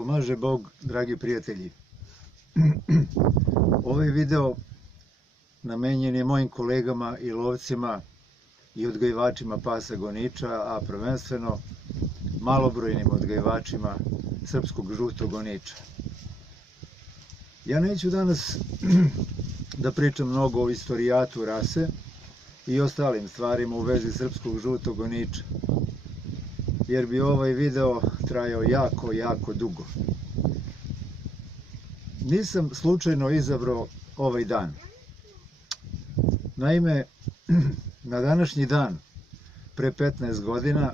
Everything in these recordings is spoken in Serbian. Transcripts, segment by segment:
Pomaže Bog, dragi prijatelji. Ovaj video namenjen je mojim kolegama i lovcima i odgajivačima pasa goniča, a prvenstveno malobrojnim odgajivačima srpskog žutog goniča. Ja neću danas da pričam mnogo o istorijatu rase i ostalim stvarima u vezi srpskog žutog goniča, jer bi ovaj video trajao jako dugo. Nisam slučajno izabrao ovaj dan. Naime, na današnji dan, pre 15 godina,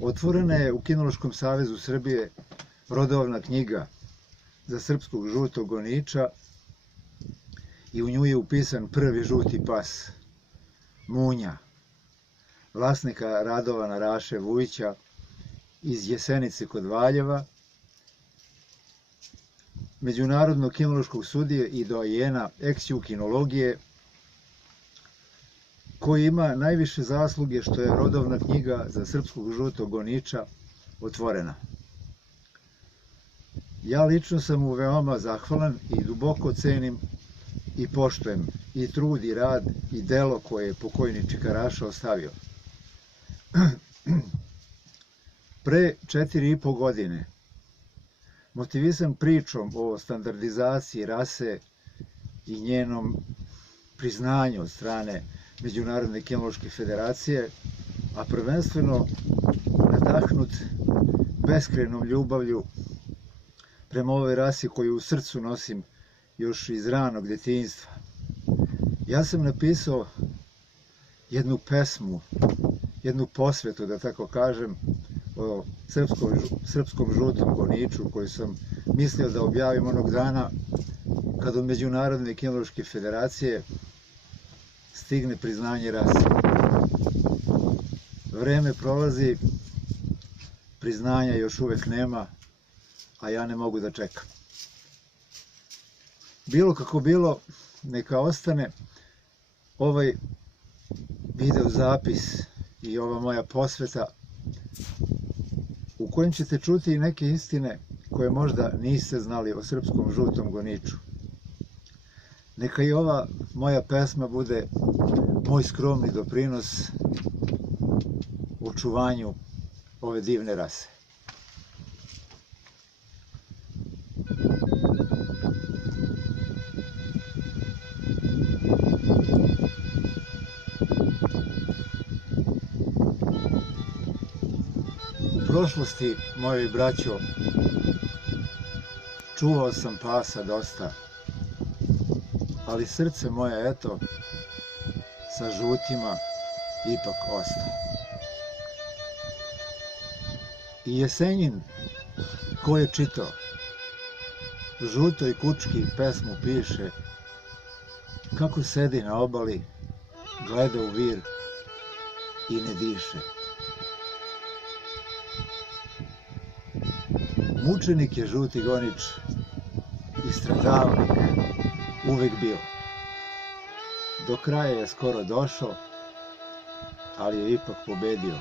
otvorena je u Kinološkom savezu Srbije rodovna knjiga za srpskog žutog goniča i u nju je upisan prvi žuti pas, Munja, vlasnika Radovana Raše Vujića iz Jesenice kod Valjeva, međunarodnog kinološkog sudije i doajena ex-ju kinologije, koji ima najviše zasluge što je rodovna knjiga za srpskog žutog goniča otvorena. Ja lično sam mu veoma zahvalan i duboko cenim i poštujem i trud i rad i delo koje je pokojni Čikaraša ostavio. Pre 4,5 godine, motivisan pričom o standardizaciji rase i njenom priznanju od strane Međunarodne kinološke federacije, a prvenstveno nadahnut beskrajnom ljubavlju prema ovoj rasi koju u srcu nosim još iz ranog detinjstva, ja sam napisao jednu pesmu, jednu posvetu, da tako kažem, o srpskom žutom goniču, koju sam mislio da objavim onog dana kad od Međunarodne kinološke federacije stigne priznanje rase. Vreme prolazi, priznanja još uvek nema, a ja ne mogu da čekam. Bilo kako bilo, neka ostane ovaj video zapis i ova moja posveta u kojem ćete čuti i neke istine koje možda niste znali o srpskom žutom goniču. Neka i ova moja pesma bude moj skromni doprinos u očuvanju ove divne rase. U prošlosti, mojoj braćo, čuvao sam pasa dosta, ali srce moje, eto, sa žutima ipak osta. I Jesenjin, ko je čitao, žutoj kučki pesmu piše, kako sedi na obali, gleda u vir i ne diše. Mučenik je žuti gonič i stradavnik uvek bio. Do kraja je skoro došao, ali je ipak pobedio.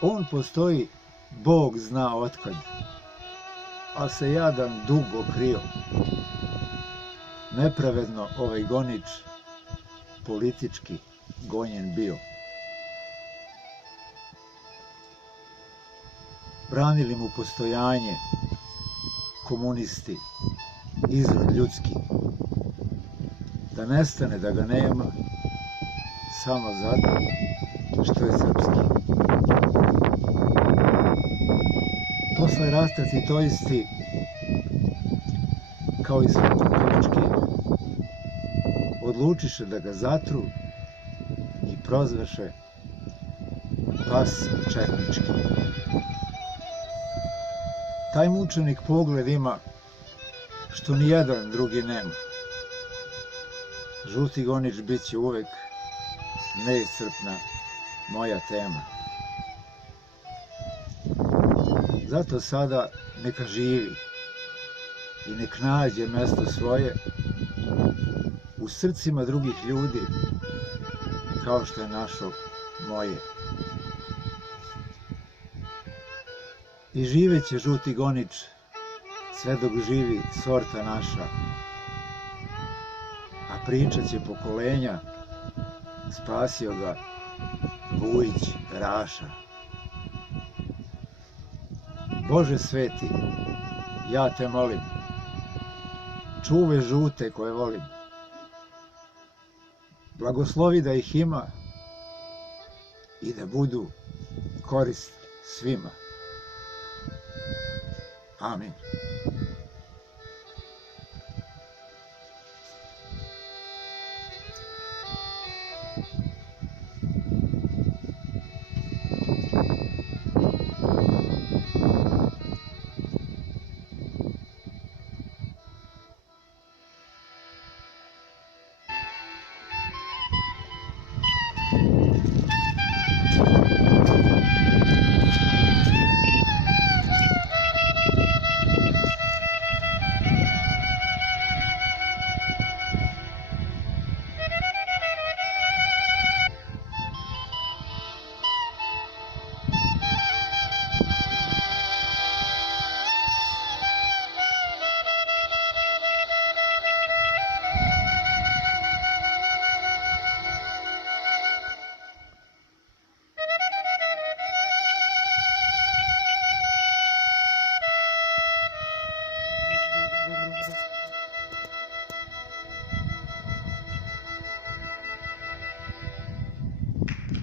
On postoji, Bog zna otkad, ali se jadan dugo krio. Nepravedno ovaj gonič politički gonjen bio. Branili mu postojanje komunisti, izrod ljudski, da nestane, da ga nema, samo zato što je srpski. Posle rata titoisti, kao i svetogonički, odlučiše da ga zatru i prozvaše pas četnički. Taj mučenik pogled ima što nijedan drugi nema. Žuti gonič bit će uvek neiscrpna moja tema. Zato sada neka živi i nek nađe mesto svoje u srcima drugih ljudi, kao što je našo moje. I živeće žuti gonič, sve dok živi sorta naša, a pričat će pokolenja, spasio ga Vujić Raša. Bože sveti, ja te molim, čuve žute koje volim, blagoslovi da ih ima i da budu korist svima. Amin.